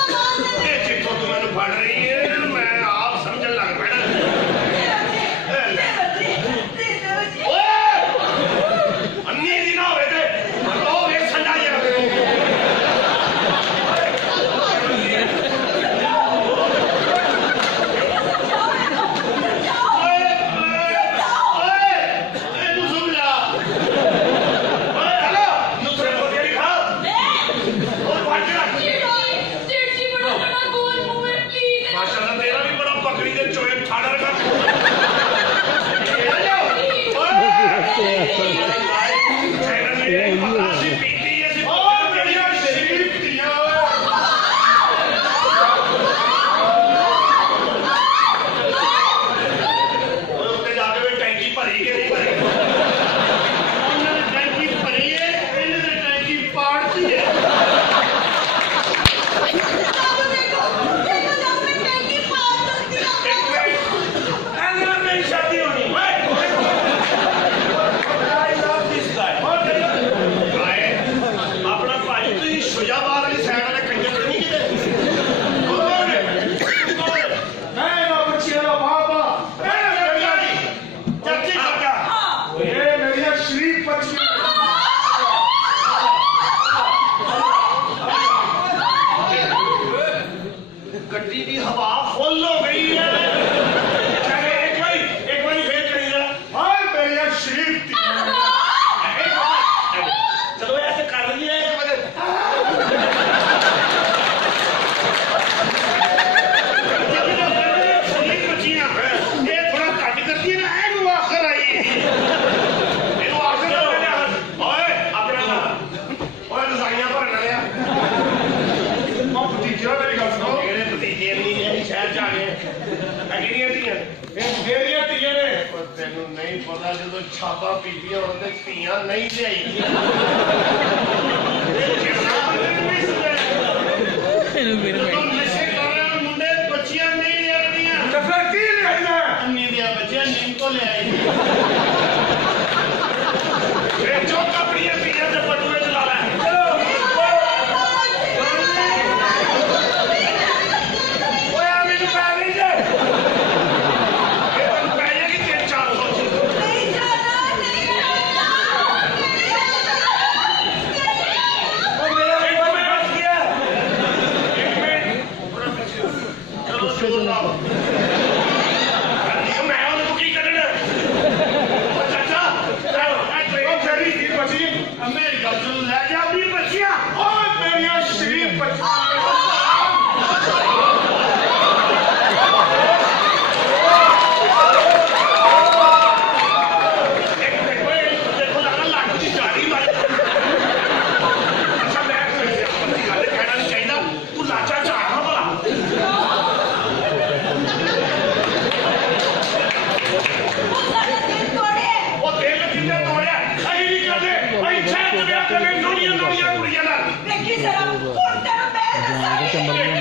जितों तू मैनू फड़ रही है मैं आप समझन लग पैना अन्नी दी ना होवे ते ओ वे संडा जा गड्डी की हवा फुल हो गई है एक बारी फिर कहीं हाय मेरे शरीफ चलो ऐसे कर लिया एक बजे बच्चियां ये थोड़ा घट करती है ना एक आखिर आई अपना रजाइयां भरना लिया भतीजा मेरी गल सुनो शहर च आ गए तेन नहीं पता जो छापा पीतिया धियां नहीं लियाई नशे कर मुंडे बच्चियां नहीं लिया अन्नी दिया बच्चियां नीम को लियाई चुप अपनी पीया से बटुए चला लै चंबल